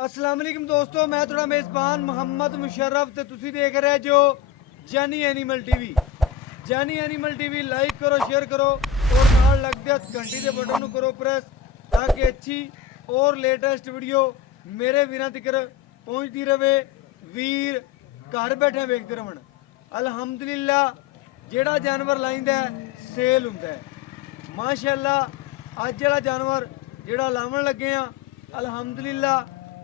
अस्सलाम वालेकुम दोस्तों, मैं थोड़ा मेज़बान मोहम्मद मुशर्रफ ते तुसी देख रहे जो जानी एनिमल टीवी। जानी एनिमल टीवी लाइक करो, शेयर करो और नाल लगदे घंटी के बटन नूं करो प्रेस ताकि अच्छी और लेटेस्ट वीडियो मेरे वीरां तक पहुंचती रहे। वीर घर बैठे वेखते रहन। अलहमदुलिल्लाह जेड़ा जानवर लाइंदा सेल हुंदा है। माशाअल्लाह अज जेड़ा जानवर जेड़ा लावन लगे आ अलहमदुलिल्लाह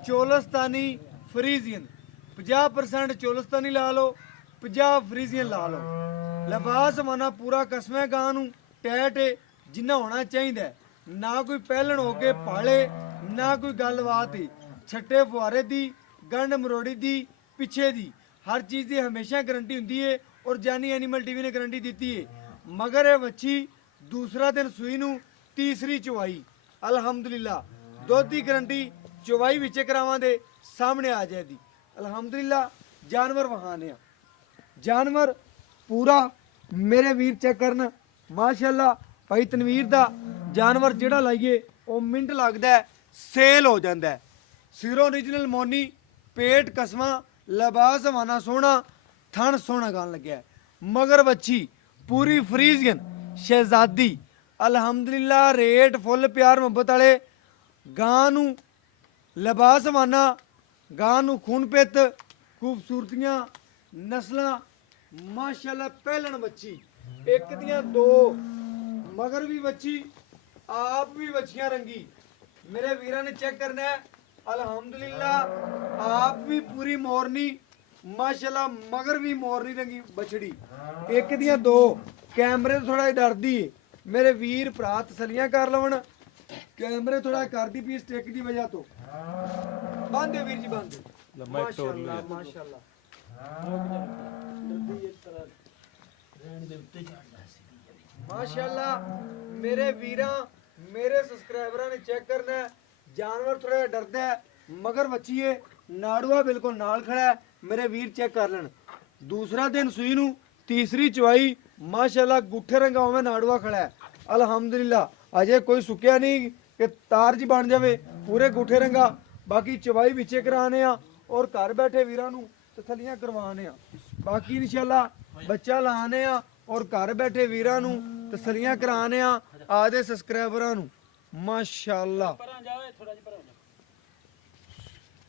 चोलस्तानी फ्रीजियन 50% चोलस्तानी ला लो, 50 फ्रीजियन ला लो। लिबास माना पूरा कसम है गां नूं टैट जिन्ना होना चाहिए, ना कोई पहलन हो के पाले ना कोई गलबात। छट्टे फुहारे दी गंढ मरोड़ी दी पिछे दी हर चीज़ की हमेशा गारंटी होंगी है और जानी एनिमल टीवी ने गारंटी दी है। मगर ये बच्ची दूसरा दिन सूई नूं तीसरी चवाई अलहमदुलिल्लाह दुध की गारंटी चवाई विच करावां दे सामने आ जाएगी। अलहमदुलिल्लाह जानवर वहाने जानवर पूरा मेरे वीर चेक करन। माशाअल्लाह भाई तनवीर दा जानवर जेड़ा लाइए वो मिंट लगदा है सेल हो जाता है। सिरों ओरिजिनल मोनी, पेट कसमा, लिबास हवाना सोहना, थन सोहना गान लग्या। मगर बच्ची पूरी फ्रीजियन शहजादी अलहमदुलिल्लाह रेट फुल प्यार मुहब्बत वाले। गां नूं लिबास हवाना, गां नूं खून पित, खूबसूरतियां नस्लां माशाअल्लाह। पहलन बच्ची एक दियां दो, मगर भी बच्ची आप भी बच्चियां रंगी। मेरे वीरा ने चेक करना है अल्हम्दुलिल्लाह आप भी पूरी मोरनी माशाअल्लाह, मगर भी मोरनी रंगी बछड़ी। एक दियां दो कैमरे तो थोड़ा डरदी है। मेरे वीर भरा तसलियां कर लवन, कैमरे थोड़ा करदी पी स्टिक की वजह तो बंद है वीर जी बंद। माशाअल्लाह माशाअल्लाह माशाअल्लाह। मेरे वीरा मेरे सब्सक्राइबरां ने चेक करना है जानवर थोड़ा डरदा है, मगर बच्ची है नाड़ुआ बिल्कुल नाल खड़ा है। मेरे वीर चेक कर लेन। दूसरा दिन सूई नूं तीसरी चवाई माशाअल्लाह गुठे रंगा में नाड़ुआ खड़ा है अल्हम्दुलिल्लाह। अजे कोई सुक्या नहीं कि तार जी बन जावे, पूरे गुठे रंगा। बाकी चवाई विचे कराने और घर बैठे वीरां नूं तसलियां करवाने। बाकी इंशाअल्लाह बच्चा लाने और घर बैठे वीरां नूं तसलियां कराने आदे सब्सक्राइबरां नूं माशाअल्लाह।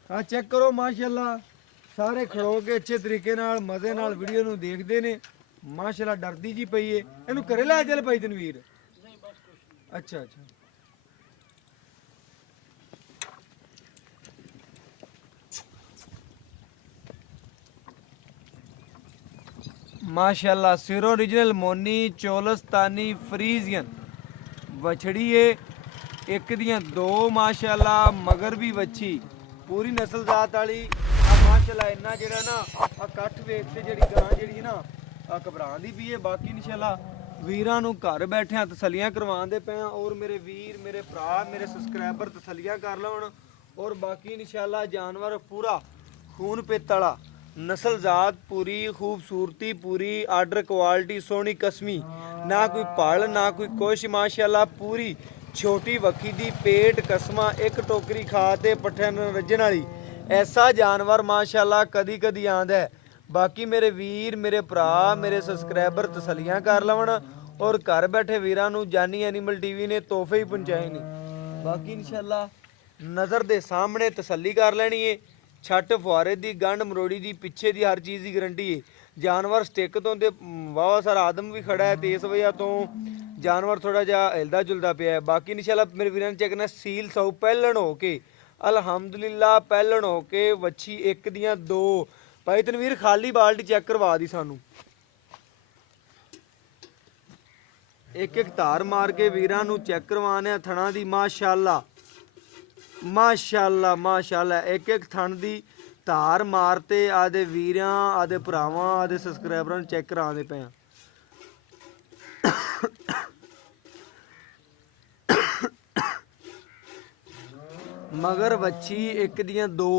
हाँ चेक करो माशाअल्लाह सारे खड़ो के अच्छे तरीके नाल मजे नाल वीडियो नूं देखदे ने। माशाअल्लाह डरदी जी पई है। इहनूं घरे लै चल भाई तनवीर। अच्छा अच्छा माशाअल्लाह सिरों ओरिजिनल मोनी चोलस्तानी फ्रीजियन बछड़ी है। एक दियां दो माशाअल्लाह, मगर भी बच्ची पूरी नस्ल जात वाली माशाअल्लाह। इन्ना जेड़ा ना कट्ठ वेख के जेड़ी गां जेड़ी ना घबरांदी पई है। बाकी इंशाअल्लाह वीरां नूं घर बैठे तसलियां करवांदे पे और मेरे वीर मेरे भरा मेरे सब्सक्राइबर तसलियां कर लवन। और बाकी इंशाअल्लाह जानवर पूरा खून पित वाला नस्ल जात पूरी खूबसूरती पूरी आर्डर क्वालिटी सोहनी कसमी, ना कोई पल ना कोई कुछ माशाअल्लाह। पूरी छोटी वक्खी दी पेट कसमा एक टोकरी खाते पट्ठे रज्जन वाली ऐसा जानवर माशाअल्लाह कदी कदी आंदा है। बाकी मेरे वीर मेरे भरा मेरे सब्सक्राइबर तसलियां कर लवन और घर बैठे वीरां नूं जानी एनिमल टीवी ने तोहफे ही पहुंचाए ने। बाकी इंशाअल्लाह नज़र दे सामने तसल्ली कर लैनी है। छट फुहारे दी गंढ मरोड़ी दी पिछे दी हर चीज़ की गारंटी है। जानवर स्टिक तो वाह सारा आदम भी खड़ा है तो इस वजह तो जानवर थोड़ा जिहा हिलदा जुलदा पिया है। बाकी इंशाअल्लाह मेरे वीरां ने चेक करना सील सौ पहलन हो के अलहमदुलिल्लाह पहलन हो के वच्छी एक दियां दो। भाई तनवीर खाली बाल्टी चेक करवा दी सानू। एक एक धार मार के वीरां नूं चेक करवाने थणा दी माशाअल्लाह माशाअल्लाह माशाअल्लाह। एक एक थण दी धार मारते आदे वीरां आदे भरावां आदे सब्सक्राइबरां नूं चेक कराने पे मगर बच्ची एक दियां दो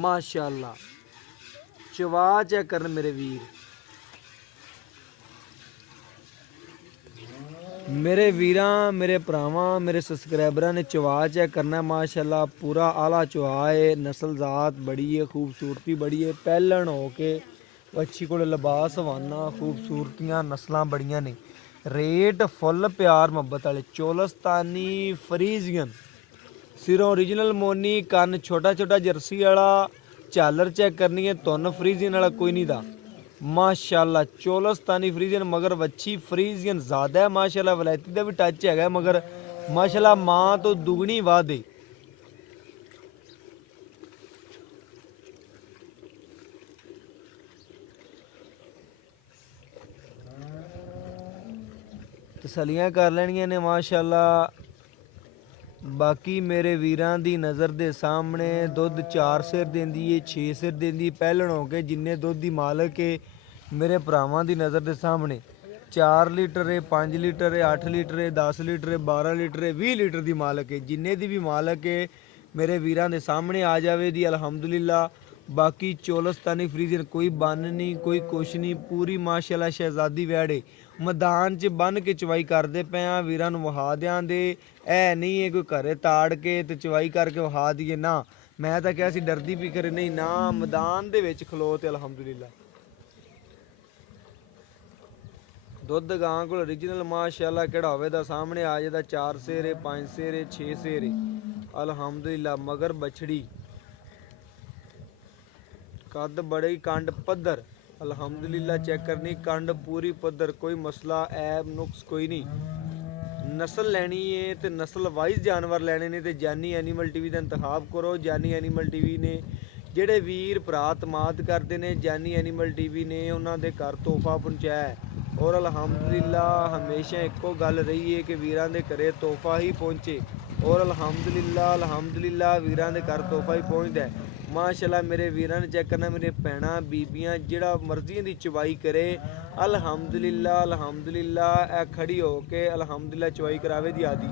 माशाअल्लाह। चवा चेक करन मेरे वीर मेरे वीरां मेरे भरावां मेरे सब्सक्राइबरां ने चवा चेक करना है। माशाल्लाह पूरा आला चवा है, नस्ल ज़ात बड़ी है, खूबसूरती बड़ी है। पहलन हो के अच्छी को लिबास हवाना, खूबसूरतियाँ नस्लां बड़ियां ने। रेट फुल प्यार मुहब्बत वाले चोलस्तानी फ्रीजियन सिरों ओरिजिनल मोनी, कन छोटा छोटा जर्सी वाला, झालर चेक करनी है, धुन फ्रीजियन वाला कोई नहीं दा। माशाल्लाह चोलस्तानी फ्रीजियन मगर वच्छी फ्रीजियन ज़्यादा है। माशाल्लाह वलैती का भी टच है मगर माशाल्लाह माँ तो दुगनी वाद है। तसलियां कर लेनियां ने माशाल्लाह। बाकी मेरे वीरां दी नज़र दे सामने दुध 4 सिर देंदी है, 6 सिर देंदी। पहलन हो के जिन्ने दुध दी मालक है मेरे भरावां दी नज़र दे सामने 4 लीटर है, 5 लीटर है, 8 लीटर है, 10 लीटर है, 12 लीटर है, 20 लीटर दी मालक है। जिन्ने दी भी मालक है मेरे वीरां दे सामने आ जावे दी अल्हम्दुलिल्लाह। बाकी चोलस्तानी फ्रीजर कोई बन नहीं, कोई कुछ नहीं, पूरी माशाल्लाह शहजादी वैड़ है। मैदान च बन के चवाई करते पे हाँ, वीरां नूं वहा दियां दे। ऐ नहीं है कोई घरे ताड़ के ते चवाई करके वहा दिए ना। मैं तो कहा सी डरदी भी करे नहीं ना, मैदान दे विच खलो ते अल्हम्दुलिल्लाह। दुध गां को ओरिजिनल माशाल्लाह कढ़ावे दा सामने आ जाता। 4 सेर है, 5 सेर है, 6 सेर है अल्हम्दुलिल्लाह। मगर बछड़ी कद बड़े कंड पद्धर अल्हम्दुलिल्लाह। चेक करनी कंड पूरी पद्धर, कोई मसला ऐब नुक्स कोई नहीं। नस्ल लैनी है तो नस्ल वाइज जानवर लैने ने तो जानी एनीमल टीवी का इंतखाब करो। जानी एनीमल टीवी ने ਜਿਹੜੇ ਵੀਰ ਭਰਾ ਤਮਾਦ ਕਰਦੇ ਨੇ, ਜਾਨੀ ਐਨੀਮਲ ਟੀਵੀ ਨੇ ਉਹਨਾਂ ਦੇ ਘਰ ਤੋਹਫਾ ਪਹੁੰਚਾਇਆ ਹੈ। ਔਰ ਅਲਹਮਦੁਲਿਲਾ ਹਮੇਸ਼ਾ ਇੱਕੋ ਗੱਲ ਰਹੀ ਹੈ ਕਿ ਵੀਰਾਂ ਦੇ ਘਰੇ ਤੋਹਫਾ ਹੀ ਪਹੁੰਚੇ। ਔਰ ਅਲਹਮਦੁਲਿਲਾ ਵੀਰਾਂ ਦੇ ਘਰ ਤੋਹਫਾ ਹੀ ਪਹੁੰਚਦਾ ਹੈ। ਮਾਸ਼ਾਅੱਲਾ ਮੇਰੇ ਵੀਰਾਂ ਨੇ ਚੈੱਕ ਕਰਨਾ, ਮੇਰੇ ਭੈਣਾਂ ਬੀਬੀਆਂ ਜਿਹੜਾ ਮਰਜ਼ੀ ਦੀ ਚਵਾਈ ਕਰੇ ਅਲਹਮਦੁਲਿਲਾ ਇਹ ਖੜੀ ਹੋ ਕੇ ਅਲਹਮਦੁਲਿਲਾ ਚਵਾਈ ਕਰਾਵੇ ਦੀ ਆਦੀ।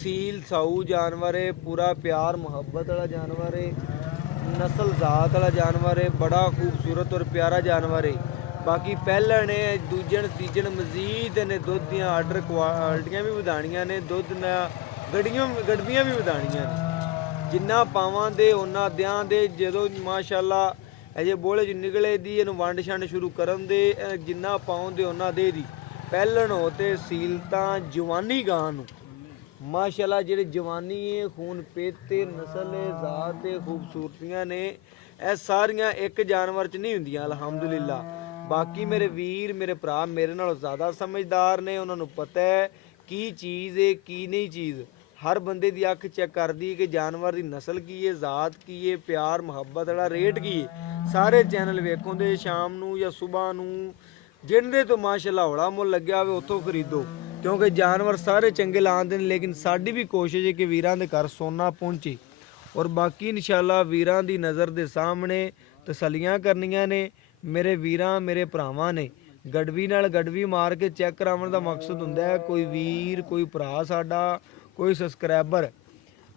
ਸੀਲ ਸਾਊ ਜਾਨਵਰ ਹੈ, ਪੂਰਾ ਪਿਆਰ ਮੁਹੱਬਤ ਵਾਲਾ ਜਾਨਵਰ ਹੈ, नस्ल ज़ात वाला जानवर है, बड़ा खूबसूरत और प्यारा जानवर है। बाकी पहले ने दूजन तीजन मजीद ने दुध दियाँ आर्डर क्वालिटियाँ भी वधाणियां ने, दुध गड़बियाँ भी वधाणियां ने। जिन्ना पावांगे उन्ना देंगे। जो माशाअल्लाह अजे बोले च निकले दी इनू वंड छंड शुरू करन दे, जिन्ना पाओगे उन्ना दे दी। पहलन हो तो सीलतां जवानी गां नूं माशाअल्लाह जेह्ड़ी जवानी है, खून पेते नस्ल है, ज़ात है, खूबसूरतियाँ ने, यह सारियां एक जानवर च नहीं हुंदियां अल्हम्दुलिल्लाह। बाकी मेरे वीर मेरे भरा मेरे नालों ज़्यादा समझदार ने, उन्होंने पता है की चीज़ है की नहीं चीज़। हर बंदे दी अख चेक करदी है कि जानवर की नस्ल की है, ज़ात की है, प्यार मुहब्बत वाला रेट की है। सारे चैनल वेखों दे शाम नूं या सुबह नूं, जिंदे तो माशाअल्लाह हौला मुल लग्या होवे उत्थों खरीदो, क्योंकि जानवर सारे चंगे लाते हैं। लेकिन साड़ी भी कोशिश है कि वीरां दे घर सोना पहुँचे। और बाकी इंशाअल्लाह वीरां दी नज़र दे सामने तसलियां करनियां ने। मेरे वीरां मेरे भरावां ने गड़वी नाल गड़वी मार के चेक करावन दा मकसद हुंदा है कोई वीर कोई भरा साडा कोई सबसक्राइबर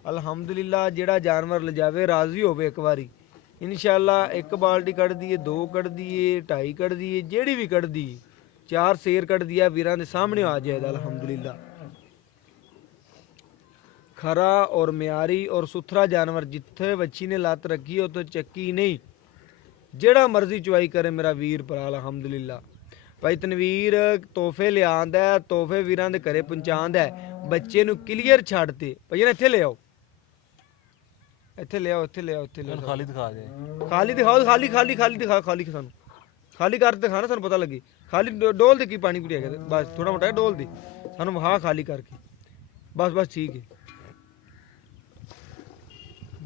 अल्हम्दुलिल्लाह जिहड़ा जानवर लिजावे राजी होवे एक बारी इंशाअल्लाह। एक बाल्टी कढ़ दी है, 2 कढ़ दी है, 2.5 कढ़ दी है, जिहड़ी भी कढ़ दी है, 4 शेर कढ़ दिया वीरां दे सामने आ जाएगा अल्हम्दुलिल्लाह। खरा और म्यारी और सुथरा जानवर जिथे बच्ची ने लत रखी है तो चक्की नहीं, जेड़ा मर्जी चवाई करे मेरा वीर भरा अल्हम्दुलिल्लाह। भाई तनवीर तोहफे लिया आंदा है, तोहफे वीरां दे घरे पहुंचांदा है। बच्चे नूं क्लीयर छड्डते भाई इत्थे ले आओ, इत्थे ले आओ, इत्थे ले आओ, इत्थे ले आओ। खाली दिखा दे, खाली दिखाओ, खाली खाली खाली दिखा, खाली सानू खाली कर दिखाना, सानू पता लगे। खाली डोल दे की पानी पी गया बस, थोड़ा मोटा डोल दे सानू वहा खाली करके बस बस ठीक है।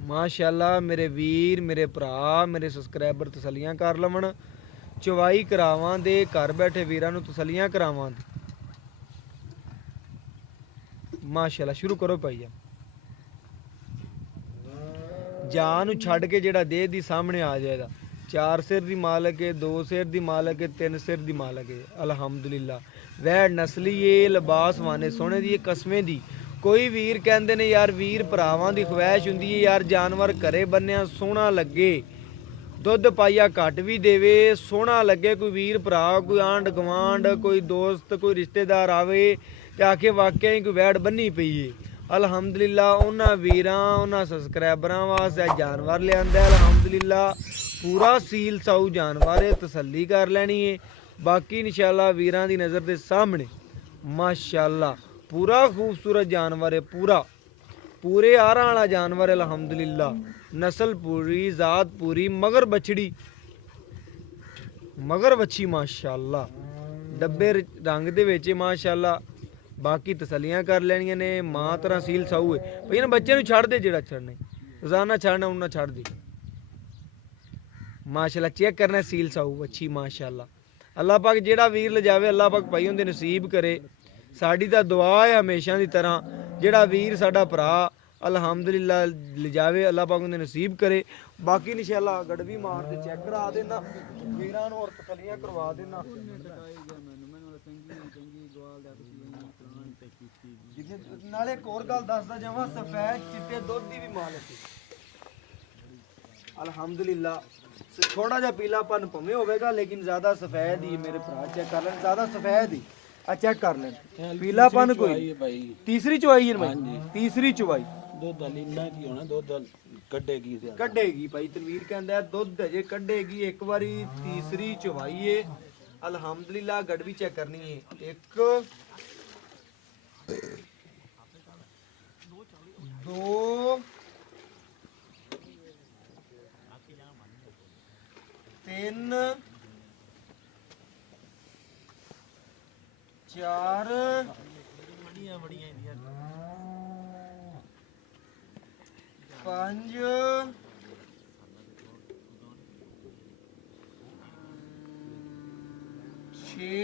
माशाअल्लाह मेरे वीर मेरे भरा मेरे सबसक्राइबर तसलियां कर लवन, चवाई करावां दे, घर बैठे वीरां नूं तसलियां करावां दे। माशाअल्लाह शुरू करो भाई जान छड़ के जेड़ा दे दी सामने आ जाएगा। 4 सिर दी मालक है, 2 सिर दी मालक है, 3 सिर दी मालक है अल्हम्दुलिल्लाह। वह नस्ली है, लिबास वाने सोने दी कसमें दी। कोई वीर कहते ने यार वीर भरावां दी ख्वाहिश हुंदी है यार जानवर घरे बन्निया सोहना लगे, दुध पाइया घट भी देवे, सोहना लगे। कोई वीर भरा कोई आंढ गवांढ कोई दोस्त कोई रिश्तेदार आवे ਤੇ ਆਖੇ ਵਾਕਿਆ ਹੀ ਕੋਈ ਵੈੜ ਬੰਨੀ ਪਈ ਏ। ਅਲਹਮਦੁਲਿਲਾ ਉਹਨਾਂ ਵੀਰਾਂ ਉਹਨਾਂ ਸਬਸਕ੍ਰਾਈਬਰਾਂ ਵਾਸਤੇ ਜਾਨਵਰ ਲਿਆਂਦਾ ਅਲਹਮਦੁਲਿਲਾ ਪੂਰਾ ਸੀਲ ਸਾਊ ਜਾਨਵਰ ਹੈ, ਤਸੱਲੀ ਕਰ ਲੈਣੀ ਏ। ਬਾਕੀ ਇਨਸ਼ਾਅੱਲਾ ਵੀਰਾਂ ਦੀ ਨਜ਼ਰ ਦੇ ਸਾਹਮਣੇ ਮਾਸ਼ਾਅੱਲਾ ਪੂਰਾ ਖੂਬਸੂਰਤ ਜਾਨਵਰ ਹੈ, ਪੂਰੇ ਆਰਾਂ वाला जानवर है अलहमदुलिल्ला। नस्ल पूरी ज़ात पूरी मगर बच्छी माशाअल्लाह डब्बे रंग दे विच माशाअल्लाह। बाकी तसलियां कर लेनियां ने मां तरह सील साऊ है भई ना बच्चे नूं छड़ दे जेड़ा छड़ना रोजाना छड़ना उन्ना छड़ दे माशाअल्लाह। चेक करना सील साऊ बच्छी माशाअल्लाह। अल्लाह पाक जेड़ा वीर ले जावे अल्लाह पाक भाई उनदे नसीब करे। साडी ता दुआ है हमेशा दी तरह जेड़ा वीर साडा भरा अलहमदुलिल्ला ले जावे अल्लाह पाक उन्हें नसीब करे। बाकी इंशाअल्लाह गड़वी मार के चेक करा देना वीरां नूं और तसलियां करवा देना। नाले एक और गल दसदा जावां सफेद चिट्टे दुध दी भी माल है अलहमदुलिल्ला। थोड़ा जा पीलापन भवें होवेगा लेकिन ज्यादा सफेद ही मेरे भरा चेक कर लें ज्यादा सफेद ही आ चेक कर लें पीलापन कोई तीसरी चुवाई है भाई तीसरी चुवाई दुध लीना की होना दुध कड्डेगी भाई तनवीर कहंदा है दुध अजे कड्डेगी एक बारी तीसरी चुवाई है अल्हम्दुलिल्लाह। गड़वी चेक करनी है एक दो तीन चार पांच छे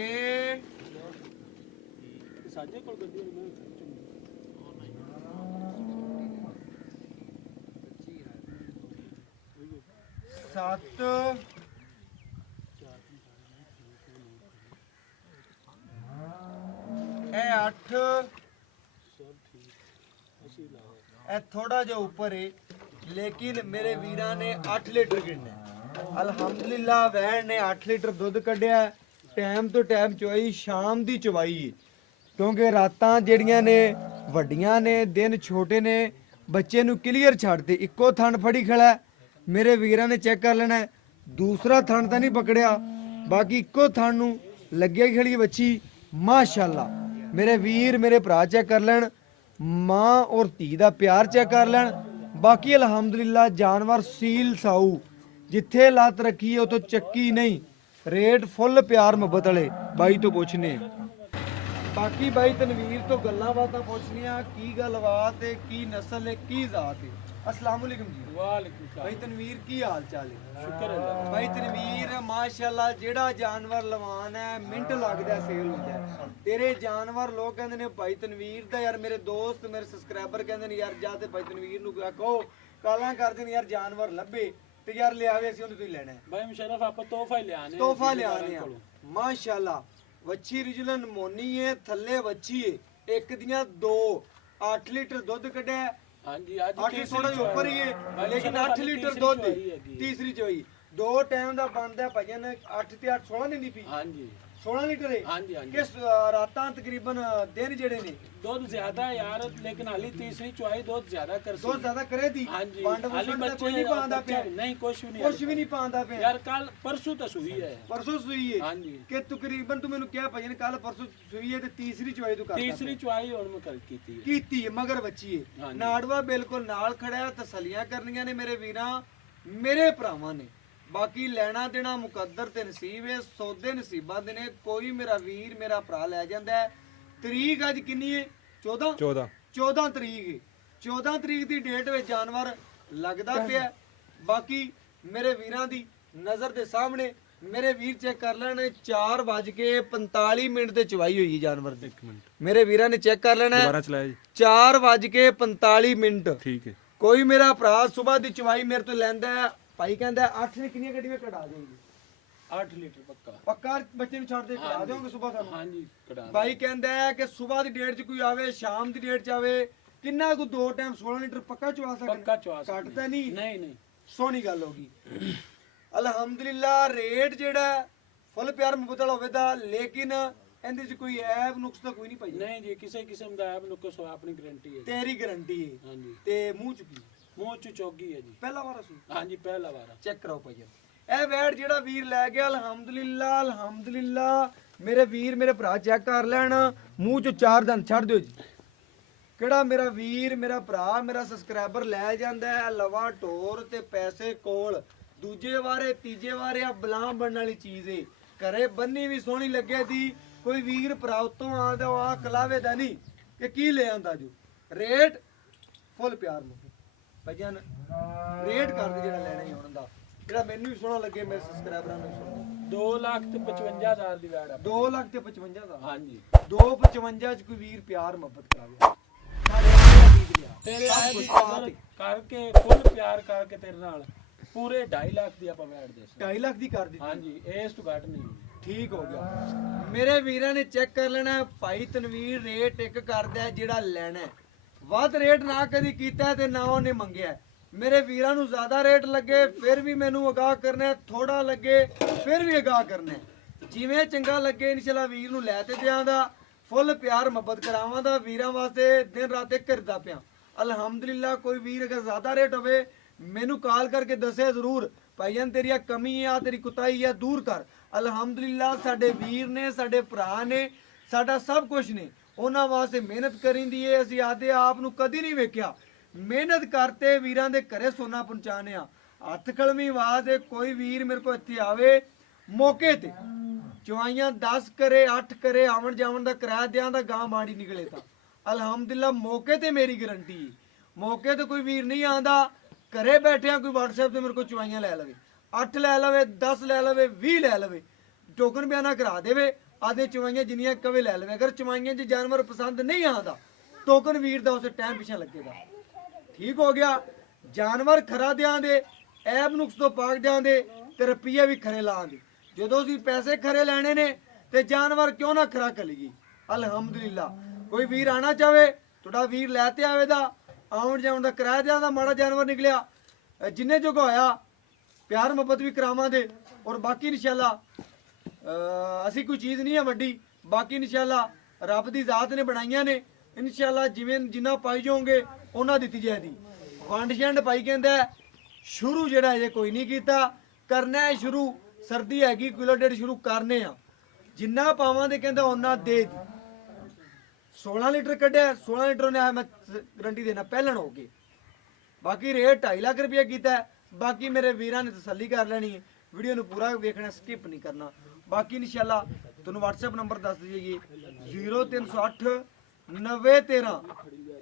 सत्त अठ थोड़ा जा ऊपर है लेकिन मेरे वीरा ने 8 लीटर गिनना अल्हम्दुलिल्लाह। वैन ने 8 लीटर दुध कढ़िया टाइम तो टाइम चवाई शाम दी चवाई है क्योंकि रातां जेड़ियां ने वड्डियां ने दिन छोटे ने बच्चे नूं क्लीयर छड्डते इक्को थण फड़ी खड़ा मेरे वीरा ने चेक कर लेना दूसरा थण तां नहीं पकड़िया बाकी इक्को थण नूं लग्गिया खड़ी बच्ची माशाअल्लाह। मेरे वीर मेरे भरा चेक कर लैन मां और धी दा प्यार चेक कर लैन। बाकी अल्हम्दुलिल्लाह जानवर सील साऊ जिथे लत रखी है उतो चक्की नहीं रेट फुल प्यार मुहब्बत वाले बाई तो पुछने। बाकी बाई तनवीर तो गल्लां बातां पुछनियां की गलबात है की नस्ल है की जात है। अस्सलाम वालेकुम जी। वालेकुम सलाम। भाई तनवीर की हाल चाल है? शुक्र अल्लाह। भाई तनवीर माशाअल्लाह जेड़ा जानवर लवान है मिंट लगदा सेल होंदा है तेरे जानवर लोग कहंदे ने भाई तनवीर दा यार मेरे दोस्त मेरे सब्सक्राइबर कहंदे ने यार जा ते भाई तनवीर नूं कहो कालां करदे ने यार जानवर लभे ते यार लियावे असीं ओहदे तो ही लेना है। भाई मुशर्रफ आप तोहफा ले आने तोहफा ले आने माशाअल्लाह। वच्छी रिजलन मोनी है थल्ले वच्छी है एक दियां दो 8 लीटर दुध कढ़िया हां जी आज 8 थोड़ा ऊपर ही है लेकिन 8 लीटर दुध तीसरी चोई दो टाइम दा बनदा भाईया ने 8 ते 8 16 नहीं पी हां जी 16 लीटर है हां जी हां जी किस रातां तकरीबन दिन जेड़े ने दूध ज्यादा है यार लेकिन हाली तीसरी चौहाई दूध ज्यादा कर दूध ज्यादा करे थी हां जी हाली हाली बच्चे नहीं पांदा पे नहीं कुछ भी नहीं पांदा पे यार कल परसों तो सुई है परसों सुई है हां जी कि तकरीबन तू मेनू क्या भाई ने कल परसों सुई है ते तीसरी चौहाई तू करता तीसरी चौहाई और मैं कर कीती है मगर बच्ची है नाड़वा बिल्कुल नाल खड़ा है तसलियां करनियां ने मेरे वीरां मेरे भरावां ने। बाकी लेना देना मुकद्दर ते नसीब है सौदे नसीबां दे ने कोई मेरा वीर मेरा भरा ले जांदा है। तरीक अज किन्नी है 14 तरीक है 14 तरीक दी डेट में जानवर लगदा पिया। बाकी मेरे वीरां दी नज़र दे सामने मेरे वीर चेक कर लेने 4:45 ते चवाई हुई जानवर दी मेरे वीरां ने चेक कर लेना 4:45 ठीक है। कोई मेरा भरा सुबह दी चवाई मेरे तो लैंदा है भाई कहंदा 8 ने कितनी गड्डी में कढ़ा देंगे 8 लीटर पक्का पक्का बच्चे नु छड़ दे कढ़ा देंगे सुबह सानू। हां जी कढ़ा भाई कहंदा है कि सुबह दी डेट च कोई आवे शाम दी डेट च आवे किन्ना को दो टाइम 16 लीटर पक्का चवा सकदा पक्का चवा काटदा नहीं नहीं सोहनी गल होगी अल्हम्दुलिल्लाह। रेट जेड़ा फुल प्यार मुबतल होवे दा लेकिन ਇਹਦੇ 'ਚ ਕੋਈ ਐਬ ਨੁਕਸ ਤਾਂ ਕੋਈ ਨਹੀਂ ਭਾਈ? ਨਹੀਂ ਜੀ, ਕਿਸੇ ਕਿਸਮ ਦਾ ਐਬ ਨੁਕਸ ਆਪਣੀ ਗਾਰੰਟੀ ਹੈ ਜੀ। ਤੇਰੀ ਗਾਰੰਟੀ ਹੈ। ਹਾਂਜੀ। ਤੇ ਮੂੰਹ ਚ ਕੀ? ਮੂੰਹ ਚ ਚੋਗੀ ਹੈ ਜੀ। ਪਹਿਲਾ ਵਾਰ ਸੂ? ਹਾਂਜੀ, ਪਹਿਲਾ ਵਾਰ। ਚੈੱਕ ਕਰਾਓ ਭਾਈ। ਇਹ ਵੈੜ ਜਿਹੜਾ ਵੀਰ ਲੈ ਗਿਆ, ਅਲਹਮਦੁਲਿਲਾ ਅਲਹਮਦੁਲਿਲਾ ਮੇਰੇ ਵੀਰ ਮੇਰੇ ਭਰਾ ਚੈੱਕ ਕਰ ਲੈਣ। ਮੂੰਹ ਚ 4 ਦੰਦ ਛੱਡ ਦਿਓ ਜੀ। ਕਿਹੜਾ ਮੇਰਾ ਵੀਰ ਮੇਰਾ ਭਰਾ ਮੇਰਾ ਸਬਸਕ੍ਰਾਈਬਰ ਲੈ ਜਾਂਦਾ ਹੈ ਲਵਾ ਢੋਰ ਤੇ ਪੈਸੇ ਕੋਲ, ਦੂਜੇ ਵਾਰੇ ਤੀਜੇ ਵਾਰੇ ਆ ਬਲਾਂ ਬਣਨ ਵਾਲੀ ਚੀਜ਼ ਏ। ਘਰੇ ਬੰਨੀ ਵੀ ਸੋਹਣੀ ਲੱਗੇ ਦੀ, ਕੋਈ ਵੀਰ ਭਰਾ ਉਤੋਂ ਆਂਦਾ ਆ ਕਲਾਵੇ ਦਾ ਨਹੀਂ ਕਿ ਕੀ ਲੈ ਆਂਦਾ ਜੋ। ਰੇਟ ਫੁੱਲ ਪਿਆਰ ਨੂੰ ਭਾਈਆਂ ਰੇਟ ਕਰਦੇ ਜਿਹੜਾ ਲੈਣਾ ਹੀ ਹੁਣ ਦਾ, ਜਿਹੜਾ ਮੈਨੂੰ ਵੀ ਸੋਹਣਾ ਲੱਗੇ ਮੇਰੇ ਸਬਸਕ੍ਰਾਈਬਰਾਂ ਨੂੰ ਸੋਹਣਾ। 2,55,000 ਦੀ ਵੈੜ ਆ। 2,55,000 ਦਾ? ਹਾਂਜੀ। 2,55 ਚ ਕੋਈ ਵੀਰ ਪਿਆਰ ਮੁਹੱਬਤ ਕਰਾਵੇ ਤੇਰੇ ਆਏ ਦੀ ਕਦਰ ਕਰਕੇ ਫੁੱਲ ਪਿਆਰ ਕਰਕੇ ਤੇਰੇ ਨਾਲ ਪੂਰੇ 2.5 ਲੱਖ ਦੀ ਆਪਾਂ ਵੈੜ ਦੇ 2.5 ਲੱਖ ਦੀ ਕਰ ਦਿੱਤੀ। ਹਾਂਜੀ, ਇਸ ਤੋਂ ਘੱਟ ਨਹੀਂ। ਠੀਕ ਹੋ ਗਿਆ। ਮੇਰੇ ਵੀਰਾਂ ਨੇ ਚੈੱਕ ਕਰ ਲੈਣਾ ਭਾਈ ਤਨਵੀਰ ਰੇਟ ਇੱਕ ਕਰਦਾ ਹੈ ਜਿਹੜਾ ਲੈਣਾ ਹੈ। ਵੱਧ ਰੇਟ ਨਾ ਕਦੀ ਕੀਤਾ ਤੇ ਨਾ ਉਹਨੇ ਮੰਗਿਆ। ਮੇਰੇ ਵੀਰਾਂ ਨੂੰ ਜ਼ਿਆਦਾ ਰੇਟ ਲੱਗੇ ਫਿਰ ਵੀ ਮੈਨੂੰ ਅਗਾਹ ਕਰਨਾ, ਥੋੜਾ ਲੱਗੇ ਫਿਰ ਵੀ ਅਗਾਹ ਕਰਨਾ। ਜਿਵੇਂ ਚੰਗਾ ਲੱਗੇ ਇਨਸ਼ਾਅੱਲਾ ਵੀਰ ਨੂੰ ਲੈ ਤੇ ਦਿਆਂਦਾ, ਫੁੱਲ ਪਿਆਰ ਮੁਹੱਬਤ ਕਰਾਵਾਂ ਦਾ ਵੀਰਾਂ ਵਾਸਤੇ ਦਿਨ ਰਾਤ ਇੱਕ ਕਰਦਾ ਪਿਆ। ਅਲਹਮਦੁਲਿਲਾ ਕੋਈ ਵੀਰ ਅਗਰ ਜ਼ਿਆਦਾ ਰੇਟ ਹੋਵੇ ਮੈਨੂੰ ਕਾਲ ਕਰਕੇ ਦੱਸੇ ਜ਼ਰੂਰ ਭਾਈਆਂ ਤੇਰੀਆਂ ਕਮੀ ਆ ਤੇਰੀ ਕੁਤਾਈ ਆ ਦੂਰ ਕਰ। ਅਲਹਮਦੁਲਿਲਾ ਸਾਡੇ ਵੀਰ ਨੇ ਸਾਡੇ ਭਰਾ ਨੇ ਸਾਡਾ ਸਭ ਕੁਝ ਨੇ, ਉਹਨਾਂ ਵਾਸਤੇ ਮਿਹਨਤ ਕਰੀਂਦੀ ਏ। ਅਸੀਂ ਆਦੇ ਆਪ ਨੂੰ ਕਦੀ ਨਹੀਂ ਵੇਖਿਆ, ਮਿਹਨਤ ਕਰਤੇ ਵੀਰਾਂ ਦੇ ਘਰੇ ਸੋਨਾ ਪਹੁੰਚਾਣੇ ਆ। ਹੱਥ ਕਲਮੀ ਆਵਾਜ਼ ਏ ਕੋਈ ਵੀਰ ਮੇਰੇ ਕੋਲ ਇੱਥੇ ਆਵੇ ਮੌਕੇ ਤੇ ਚਵਾਈਆਂ 10 ਕਰੇ 8 ਕਰੇ ਆਵਣ ਜਾਵਣ ਦਾ ਕਿਰਾਇਆ ਦਿਆਂ ਦਾ ਗਾਂ ਮਾੜੀ ਨਿਕਲੇ ਤਾਂ ਅਲਹਮਦੁਲਿਲਾ ਮੌਕੇ ਤੇ ਮੇਰੀ ਗਾਰੰਟੀ ਹੈ। ਮੌਕੇ ਤੇ ਕੋਈ ਵੀਰ ਨਹੀਂ ਆਂਦਾ, ਘਰੇ ਬੈਠਿਆ ਕੋਈ WhatsApp ਤੇ ਮੇਰੇ ਕੋਲ ਚਵਾਈਆਂ ਲੈ ਲਵੇ, 8 ਲੈ ਲਵੇ 10 ਲੈ ਲਵੇ 20 ਲੈ ਲਵੇ, ਟੋਕਨ ਬਿਆਨਾ ਕਰਾ ਦੇਵੇ ਆਦੇ ਚਵਾਈਆਂ ਜਿੰਨੀਆਂ ਕਵੇ ਲੈ ਲਵੇ। ਅਗਰ ਚਵਾਈਆਂ 'ਚ ਜਾਨਵਰ ਪਸੰਦ ਨਹੀਂ ਆਂਦਾ ਟੋਕਨ ਵੀਰ ਦਾ ਉਸੇ ਟਾਈਮ ਪਿੱਛੇ ਲੱਗੇਗਾ। ਠੀਕ ਹੋ ਗਿਆ। ਜਾਨਵਰ ਖਰਾ ਦਿਆਂ ਦੇ ਐਬ ਨੁਕਸ ਤੋਂ ਪਾਕ ਦਿਆਂ ਦੇ ਤੇ ਰੁਪਈਏ ਵੀ ਖਰੇ ਲਾਂ ਦੇ। ਜਦੋਂ ਅਸੀਂ ਪੈਸੇ ਖਰੇ ਲੈਣੇ ਨੇ ਤੇ ਜਾਨਵਰ ਕਿਉਂ ਨਾ ਖਰਾ ਕਲੀਏ। ਅਲਹਮਦੁਲਿਲਾ ਕੋਈ ਵੀਰ ਆਣਾ ਚਾਵੇ ਤੁਹਾਡਾ ਵੀਰ ਲੈ ਤੇ ਆਵੇ ਦਾ, ਆਉਣ ਜਾਉਣ ਦਾ ਕਿਰਾਇਆ ਦਿਆਂ ਦਾ ਮਾੜਾ ਜਾਨਵਰ ਨਿਕਲਿਆ ਜਿੰਨੇ ਜੋਗਾ ਹੋਇਆ ਪਿਆਰ ਮੁਹੱਬਤ ਵੀ ਕਰਾਵਾਂ ਦੇ। ਔਰ ਬਾਕੀ ਇਨਸ਼ਾਅੱਲਾ ਅਸੀਂ ਕੋਈ ਚੀਜ਼ ਨਹੀਂ ਹੈ ਵੱਡੀ, ਬਾਕੀ ਇਨਸ਼ਾਅੱਲਾ ਰੱਬ ਦੀ ਜ਼ਾਤ ਨੇ ਬਣਾਈਆਂ ਨੇ। ਇਨਸ਼ਾਅੱਲਾ ਜਿਵੇਂ ਜਿੰਨਾ ਪਾਈ ਜਾਓਗੇ ਉਹਨਾਂ ਦਿੱਤੀ ਜਾਏਗੀ। ਵੰਡ ਛੰਡ ਪਾਈ ਕਹਿੰਦਾ ਸ਼ੁਰੂ ਜਿਹੜਾ ਅਜੇ ਕੋਈ ਨਹੀਂ ਕੀਤਾ, ਕਰਨਾ ਹੈ ਸ਼ੁਰੂ। ਸਰਦੀ ਹੈਗੀ ਕਿਲੋ ਡੇਢ ਸ਼ੁਰੂ ਕਰਨੇ ਆ, ਜਿੰਨਾ ਪਾਵਾਂ ਦੇ ਕਹਿੰਦਾ ਉਹਨਾਂ ਦੇ ਦੀ। 16 ਲੀਟਰ ਕੱਢਿਆ 16 ਲੀਟਰ ਨੇ ਮੈਂ ਗਰੰਟੀ ਦੇਣਾ ਪਹਿਲਣ ਹੋ ਕੇ। ਬਾਕੀ ਰੇਟ 2.5 ਲੱਖ ਰੁਪਏ ਕੀਤਾ। ਬਾਕੀ ਮੇਰੇ ਵੀਰਾਂ ਨੇ ਤਸੱਲੀ ਕਰ ਲੈਣੀ ਹੈ, ਵੀਡੀਓ ਨੂੰ ਪੂਰਾ ਵੇਖਣਾ, ਸਕਿਪ ਨਹੀਂ ਕਰਨਾ। ਬਾਕੀ ਇਨਸ਼ਾਅੱਲਾ ਤੁਹਾਨੂੰ WhatsApp ਨੰਬਰ ਦੱਸ ਦਈਏ 0308 9013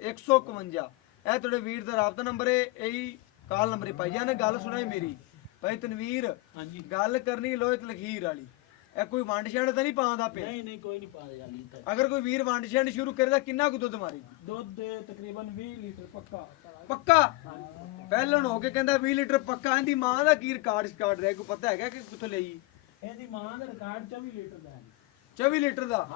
151। ਇਹ ਤੁਹਾਡੇ ਵੀਰ ਦਾ ਰਾਬਤਾ ਨੰਬਰ ਹੈ, ਇਹੀ ਕਾਲ ਨੰਬਰ ਪਾਈ ਜਾਣੇ। ਗੱਲ ਸੁਣਾਈ ਮੇਰੀ ਭਾਈ ਤਨਵੀਰ, ਹਾਂਜੀ। ਗੱਲ ਕਰਨੀ ਲੋਹਿਤ ਲਖੀਰ ਵਾਲੀ। ਇਹ ਕੋਈ ਵੰਡ ਛੰਡ ਤਾਂ ਨਹੀਂ ਪਾਉਂਦਾ ਪਿਆ? ਨਹੀਂ ਨਹੀਂ, ਕੋਈ ਨਹੀਂ ਪਾ ਜਾਂਦੀ। ਅਗਰ ਕੋਈ ਵੀਰ ਵੰਡ ਛੰਡ ਸ਼ੁਰੂ ਕਰੇ ਤਾਂ ਕਿੰਨਾ ਕੁ ਦੁੱਧ ਮਾਰੀ? ਦੁੱਧ ਤਕਰੀਬਨ 20 ਲੀਟਰ ਪੱਕਾ। ਪੱਕਾ ਪਹਿਲਣ ਹੋ ਕੇ ਕਹਿੰਦਾ 20 ਲੀਟਰ ਪੱਕਾ। ਇਹਦੀ ਮਾਂ ਦਾ ਕੀ ਰਿਕਾਰਡ ਸਟਾਰਟ ਰਿਹਾ ਕੋਈ ਪਤਾ ਹੈਗਾ ਕਿ ਕਿੱਥੋਂ ਲਈ? ਇਹਦੀ ਮਾਂ ਦਾ ਰਿਕਾਰਡ 24 ਲੀਟਰ ਦਾ ਹੈ। 24 ਲੀਟਰ ਦਾ?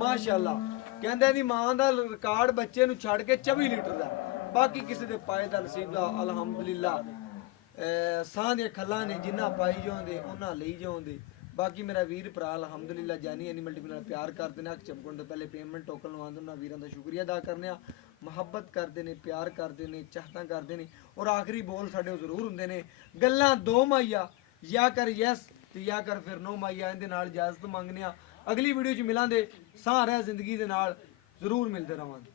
ਮਾਸ਼ਾਅੱਲਾ। ਕਹਿੰਦਾ ਇਹਦੀ ਮਾਂ ਦਾ ਰਿਕਾਰਡ ਬੱਚੇ ਨੂੰ ਛੱਡ ਕੇ 24 ਲੀਟਰ ਦਾ। ਬਾਕੀ ਕਿਸੇ ਦੇ ਪਾਏ ਦਾ ਨਸੀਬ ਦਾ ਅਲਹਮਦੁਲਿਲਾ ਸਾਹ ਦੀਆਂ ਖੱਲਾਂ ਨੇ ਜਿੰਨਾ ਪਾਈ ਜਾਂਦੇ ਉਹਨਾਂ ਲਈ ਜਾਂਦੇ। ਬਾਕੀ ਮੇਰਾ ਵੀਰ ਭਰਾ ਅਲਹਮਦੁਲਿਲਾ ਜਾਨੀ ਐਨੀਮਲ ਟੀਵੀ ਨਾਲ ਪਿਆਰ ਕਰਦੇ ਨੇ। ਅੱਖ ਚਮਕਣ ਤੋਂ ਪਹਿਲੇ ਪੇਮੈਂਟ ਟੋਕਨ ਲਵਾਉਂਦੇ ਉਹਨਾਂ ਵੀਰਾਂ ਦਾ ਸ਼ੁਕਰੀਆ ਅਦਾ ਕਰਨੇ ਆ। ਮੁਹੱਬਤ ਕਰਦੇ ਨੇ, ਪਿਆਰ ਕਰਦੇ ਨੇ, ਚਾਹਤਾਂ ਕਰਦੇ ਨੇ। ਔਰ ਆਖਰੀ ਬੋਲ ਸਾਡੇ ਜ਼ਰੂਰ ਹੁੰਦੇ ਨੇ, ਗੱਲਾਂ ਦੋ ਮਾਈਆ ਜਾਂ ਕਰ ਯੈਸ ਤੇ ਜਾਂ ਕਰ ਫਿਰ ਨੋ ਮਾਈਆ। ਇਹਦੇ ਨਾਲ ਇਜਾਜ਼ਤ ਮੰਗਨੇ ਆ। ਅਗਲੀ ਵੀਡੀਓ 'ਚ ਮਿਲਾਂਗੇ। ਸਾਹ ਰਹਿ ਜ਼ਿੰਦਗੀ ਦੇ ਨਾਲ ਜ਼ਰੂਰ ਮਿਲਦੇ ਰਵਾਂਗੇ।